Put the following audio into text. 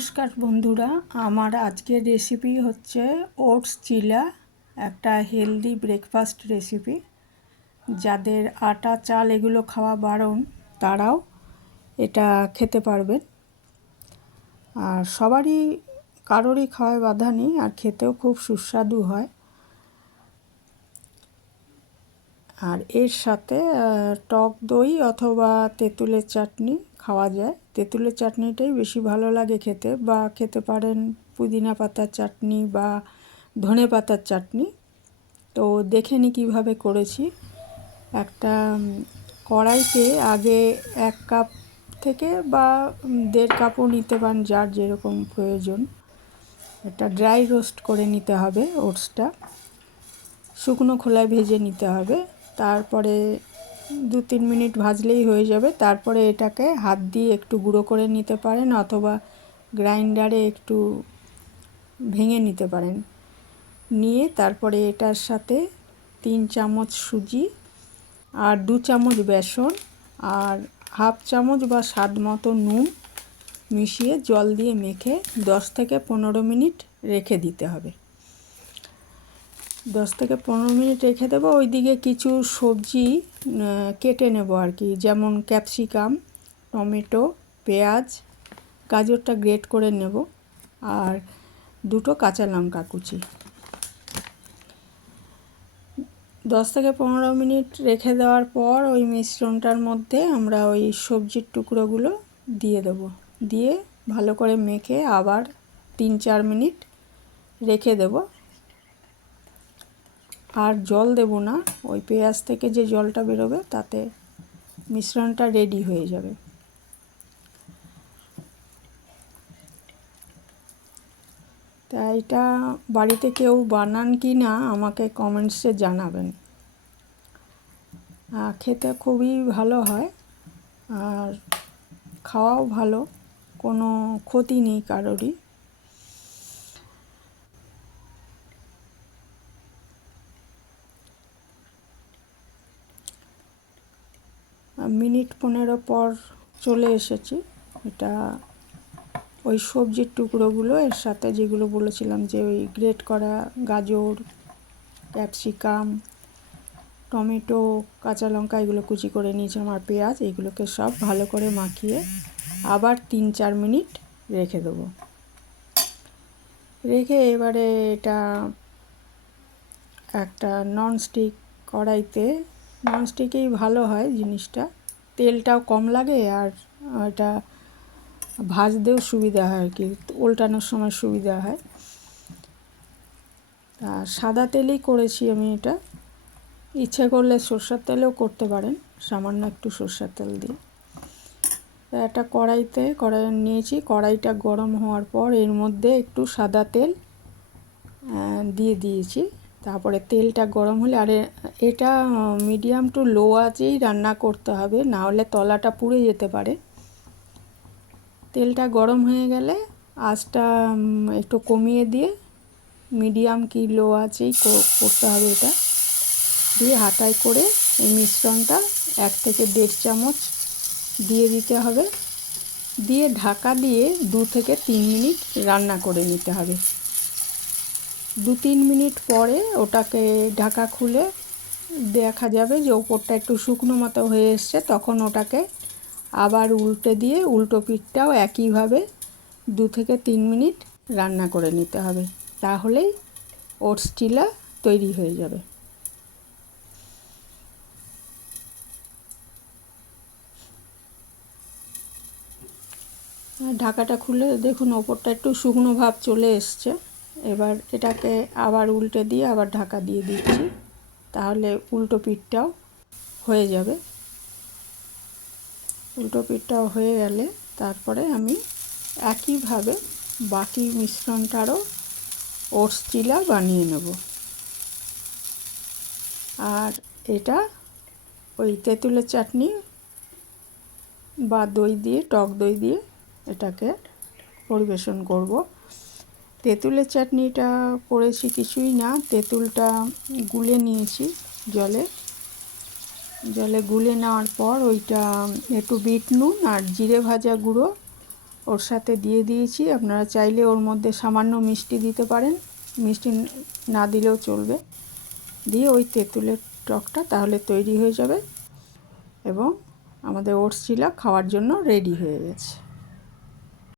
নমস্কার বন্ধুরা, আমার আজকের রেসিপি হচ্ছে ওটস চিলা। একটা হেলদি ব্রেকফাস্ট রেসিপি। যাদের আটা চাল এগুলো খাওয়া বারণ তারাও এটা খেতে পারবেন। আর কারোরই খাওয়ায় বাধা নেই, আর খেতেও খুব সুস্বাদু হয়। আর এর সাথে টক দই অথবা তেঁতুলের চাটনি খাওয়া যায়। তেঁতুলের চাটনিটাই বেশি ভালো লাগে খেতে, বা খেতে পারেন পুদিনা পাতার চাটনি বা ধনে পাতার চাটনি। তো দেখে নি কীভাবে করেছি। একটা কড়াইতে আগে 1 কাপ থেকে বা 1.5 কাপও নিতে পারেন, যার যেরকম প্রয়োজন। এটা ড্রাই রোস্ট করে নিতে হবে। ওটসটা শুকনো খোলায় ভেজে নিতে হবে। তারপরে 2-3 মিনিট ভাজলেই হয়ে যাবে। তারপরে এটাকে হাত দিয়ে একটু গুঁড়ো করে নিতে পারেন, অথবা গ্রাইন্ডারে একটু ভেঙে নিতে পারেন। নিয়ে তারপরে এটার সাথে 3 চামচ সুজি আর 2 চামচ বেসন আর হাফ চামচ বা স্বাদ মতো নুন মিশিয়ে জল দিয়ে মেখে 10 থেকে 15 মিনিট রেখে দিতে হবে। 10 থেকে 15 মিনিট রেখে দেবো। ওইদিকে কিছু সবজি কেটে নেব আর কি, যেমন ক্যাপসিকাম, টমেটো, পেঁয়াজ, গাজরটা গ্রেট করে নেব, আর 2টো কাঁচা লঙ্কা কুচি। 10 থেকে 15 মিনিট রেখে দেওয়ার পর ওই মিশ্রণটার মধ্যে আমরা ওই সবজির টুকরোগুলো দিয়ে দেব। দিয়ে ভালো করে মেখে আবার 3-4 মিনিট রেখে দেব। আর জল দেব না, ওই পেঁয়াজ থেকে যে জলটা বেরোবে তাতে মিশ্রণটা রেডি হয়ে যাবে। তা এটা বাড়িতে কেউ বানান কি না আমাকে কমেন্টসে জানাবেন। খেতে খুবই ভালো হয়, আর খাওয়াও ভালো, কোনো ক্ষতি নেই কারোরই। মিনিট 15 পর চলে এসেছি। এটা ওই সবজির টুকরোগুলো এর সাথে যেগুলো বলেছিলাম, যে ওই গ্রেট করা গাজর, ক্যাপসিকাম, টমেটো, কাঁচা লঙ্কা এগুলো কুচি করে নিয়েছিলাম, আর পেঁয়াজ, এগুলোকে সব ভালো করে মাখিয়ে আবার 3-4 মিনিট রেখে দেবো। রেখে এবারে এটা একটা ননস্টিক কড়াইতে, ননস্টিকেই ভালো হয় জিনিসটা, তেলটাও কম লাগে, আর এটা ভাজতেও সুবিধা হয় আর কি, উল্টানোর সময় সুবিধা হয়। আর সাদা তেলেই করেছি আমি এটা। ইচ্ছে করলে সরষের তেলেও করতে পারেন, সামান্য একটু সরষের তেল দিয়ে। একটা কড়াই নিয়েছি। কড়াইটা গরম হওয়ার পর এর মধ্যে একটু সাদা তেল দিয়ে দিয়েছি। তারপরে তেলটা গরম হলে, আর এটা মিডিয়াম টু লো আঁচেই রান্না করতে হবে, না হলে তলাটা পুড়ে যেতে পারে। তেলটা গরম হয়ে গেলে আঁচটা একটু কমিয়ে দিয়ে মিডিয়াম কি লো আঁচেই করতে হবে এটা। দিয়ে হাতায় করে এই মিশ্রণটা 1 থেকে 1.5 চামচ দিয়ে দিতে হবে। দিয়ে ঢাকা দিয়ে 2 থেকে 3 মিনিট রান্না করে নিতে হবে। 2-3 মিনিট পরে ওটাকে ঢাকা খুলে দেখা যাবে যে ওপরটা একটু শুকনো মতো হয়ে এসছে। তখন ওটাকে আবার উল্টে দিয়ে উল্টো পিঠটাও একইভাবে 2 থেকে 3 মিনিট রান্না করে নিতে হবে। তাহলেই ওটস চিলা তৈরি হয়ে যাবে। ঢাকাটা খুলে দেখুন ওপরটা একটু শুকনো ভাব চলে এসছে। এবার এটাকে আবার উল্টে দিয়ে আবার ঢাকা দিয়ে দিচ্ছি, তাহলে উল্টো পিঠটাও হয়ে যাবে। উল্টো পিঠটাও হয়ে গেলে তারপরে আমি একইভাবে বাকি মিশ্রণটারও ওটস চিলা বানিয়ে নেব। আর এটা ওই তেঁতুলের চাটনি বা দই দিয়ে, টক দই দিয়ে এটাকে পরিবেশন করব। তেঁতুলের চাটনিটা করেছি কিছুই না, তেঁতুলটা গুলে নিয়েছি জলে গুলে নেওয়ার পর ওইটা একটু বিট নুন আর জিরে ভাজা গুঁড়ো ওর সাথে দিয়ে দিয়েছি। আপনারা চাইলে ওর মধ্যে সামান্য মিষ্টি দিতে পারেন, মিষ্টি না দিলেও চলবে। দিয়ে ওই তেঁতুলের টকটা তাহলে তৈরি হয়ে যাবে এবং আমাদের ওটস চিলা খাওয়ার জন্য রেডি হয়ে গেছে।